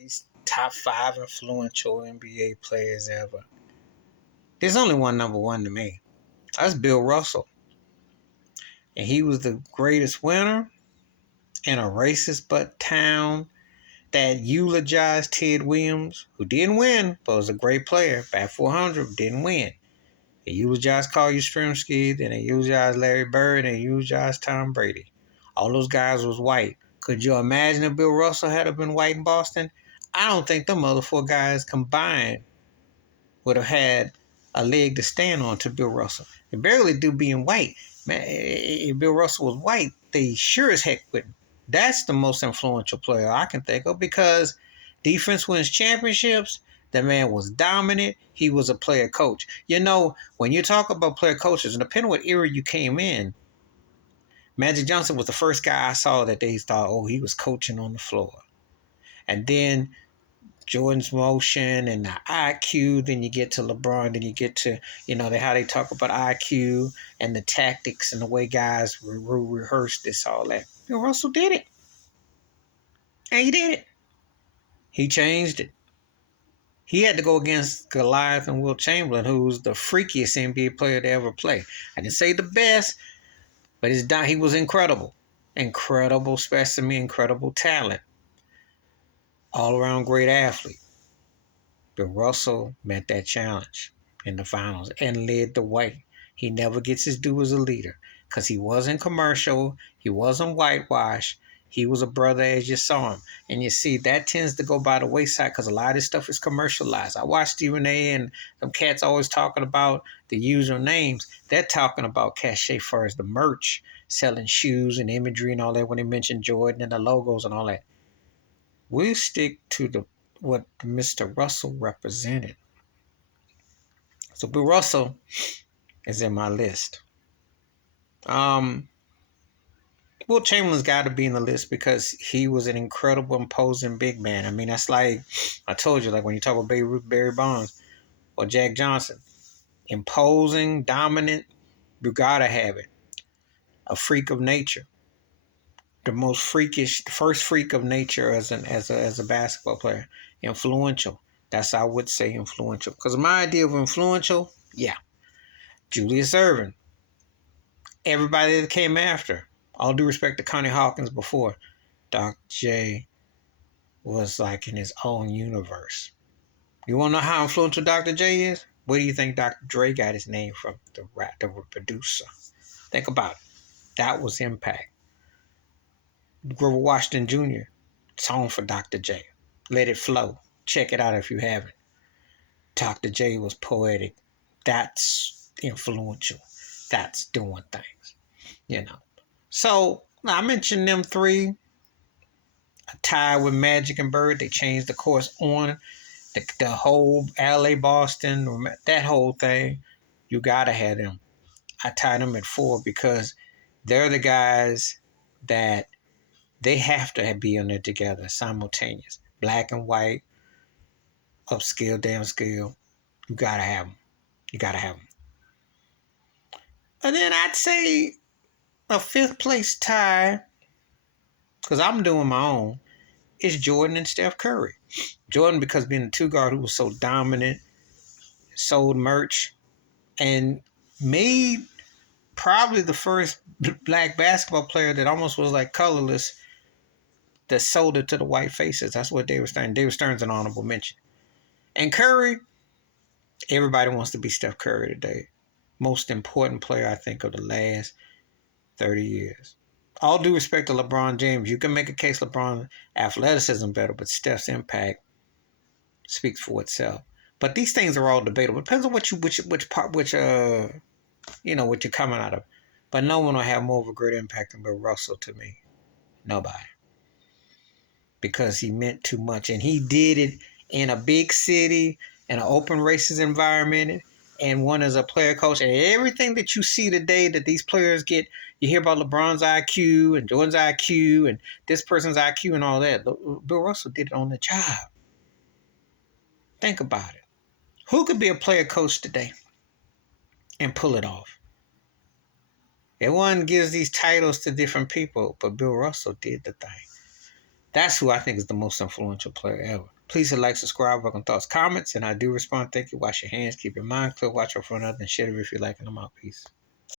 He's top 5 influential NBA players ever. There's only one number one to me. That's Bill Russell. And he was the greatest winner in a racist but town that eulogized Ted Williams, who didn't win, but was a great player. Bat 400, didn't win. They eulogized Carl Yastrzemski, then they eulogized Larry Bird, and they eulogized Tom Brady. All those guys was white. Could you imagine if Bill Russell had been white in Boston? I don't think them other four guys combined would have had a leg to stand on to Bill Russell. They barely do being white. Man, if Bill Russell was white, they sure as heck wouldn't. That's the most influential player I can think of because defense wins championships. The man was dominant. He was a player coach. You know, when you talk about player coaches, and depending on what era you came in, Magic Johnson was the first guy I saw that they thought, oh, he was coaching on the floor. And then Jordan's motion and the IQ. Then you get to LeBron. Then you get to, how they talk about IQ and the tactics and the way guys rehearse this, all that. Bill Russell did it. And he did it. He changed it. He had to go against Goliath and Wilt Chamberlain, who's the freakiest NBA player to ever play. I didn't say the best, but he was incredible. Incredible specimen, incredible talent. All around great athlete. Bill Russell met that challenge in the finals and led the way. He never gets his due as a leader because he wasn't commercial. He wasn't whitewashed. He was a brother as you saw him. And you see, that tends to go by the wayside because a lot of this stuff is commercialized. I watch Stephen A. and them cats always talking about the user names. They're talking about cachet for as the merch, selling shoes and imagery and all that when they mention Jordan and the logos and all that. We stick to what Mr. Russell represented. So Bill Russell is in my list. Will Chamberlain's got to be in the list because he was an incredible, imposing big man. I mean, that's like I told you, like when you talk about Barry Bonds or Jack Johnson, imposing, dominant. You gotta have it. A freak of nature, the most freakish, the first freak of nature as a basketball player. Influential. That's I would say influential. Because my idea of influential, yeah, Julius Erving. Everybody that came after. All due respect to Connie Hawkins before, Dr. J was like in his own universe. You want to know how influential Dr. J is? Where do you think Dr. Dre got his name from? The producer. Think about it. That was impact. Grover Washington Jr. Song for Dr. J. Let It Flow. Check it out if you haven't. Dr. J was poetic. That's influential. That's doing things, So I mentioned them three. A tie with Magic and Bird. They changed the course on the whole LA Boston, that whole thing. You gotta have them. I tied them at 4 because they're the guys that they have to be in there together, simultaneous. Black and white, upscale, downscale. You gotta have them. You gotta have them. And then I'd say a 5th place tie, because I'm doing my own, is Jordan and Steph Curry. Jordan, because being a 2 guard who was so dominant, sold merch, and made probably the first black basketball player that almost was like colorless that sold it to the white faces. That's what David Stern. David Stern's an honorable mention. And Curry, everybody wants to be Steph Curry today. Most important player, I think, of the last 30 years. All due respect to LeBron James, you can make a case LeBron's athleticism better, but Steph's impact speaks for itself. But these things are all debatable. It depends on what you're coming out of. But no one will have more of a great impact than Bill Russell to me. Nobody. Because he meant too much. And he did it in a big city, in an open racist environment, and one as a player coach. And everything that you see today that these players get, you hear about LeBron's IQ and Jordan's IQ and this person's IQ and all that. Bill Russell did it on the job. Think about it. Who could be a player coach today and pull it off? Everyone gives these titles to different people, but Bill Russell did the thing. That's who I think is the most influential player ever. Please hit like, subscribe, welcome thoughts, comments, and I do respond. Thank you. Wash your hands, keep your mind clear, watch your front up, and share it if you like, and I'm out. Peace.